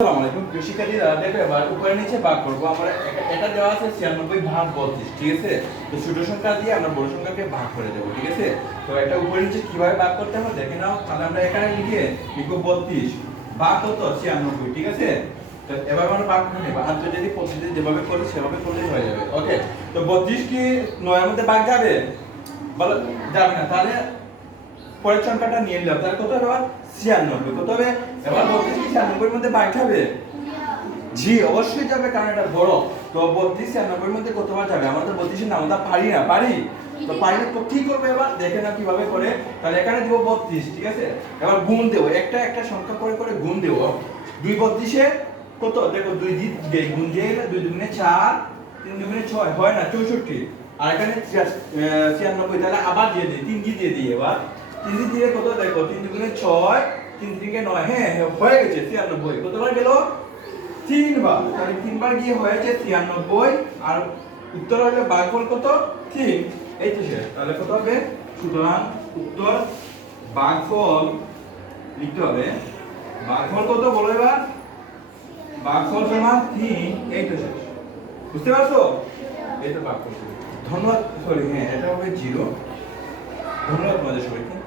আসসালামু আলাইকুম কৃষিকারীরা দেখো এবার উপরে নিচে ভাগ করবো আমরা এটা দেওয়া আছে 96 ভাগ 32 ঠিক আছে তো ছোট সংখ্যা দিয়ে আমরা বড় সংখ্যাকে ভাগ করে দেবো ঠিক আছে তো এটা উপরে নিচে কিভাবে ভাগ করতে হয় দেখে নাও তাহলে আমরা এখানে লিখে লিখবো 32 ভাগ কত 96 ঠিক আছে তো এবার আমরা ভাগ করে নেব আন্তর্জাতিক পদ্ধতি যেভাবে করি সেভাবে করলেই হয়ে যাবে ওকে তো 32 কি 9 এর মধ্যে ভাগ যাবে বলো যাবে না তাহলে পরের সংখ্যাটা নিয়ে নিলাম তাহলে কত হবে 96 কত হবে এবার 32 কি 96 এর মধ্যে ভাগ যাবে জি অবশ্যই যাবে কারণ এটা বড় তো 32 96 এর মধ্যে কতবার যাবে আমাদের 32 এর নামটা পারি না পারি তো পারি না তো কি করবে এবার দেখে না কিভাবে করে তাহলে এখানে দিব 32 ঠিক আছে এবার গুণ দেব একটা একটা সংখ্যা করে করে গুণ দেব 2 32 এ কত দেখো 2 দিয়ে গুণ দিয়ে 2 দুগুণে 4 3 দুগুণে 6 হয় না 64 আর এখানে 96 তাহলে আবার দিয়ে দিই 3 দিয়ে দিই এবার 3 দিয়ে কত দেখো 3 দুগুণে 6 3 থেকে 9 হ্যাঁ হয়ে গেছে 96 কতবার গেল তিনবার তাহলে তিনবার গিয়ে হয়েছে 96 আর উত্তর হলো ভাগফল কত 3 এই তো শেষ তাহলে কত হবে সুতরাং উত্তর ভাগফল লিখতে হবে ভাগফল কত বলো এবার ভাগফল সমান 3 এই তো শেষ বুঝতে পারছো এই তো ভাগফল ধন্যবাদ সরি হ্যাঁ এটা হবে 0 ধন্যবাদ তোমাদের সবাইকে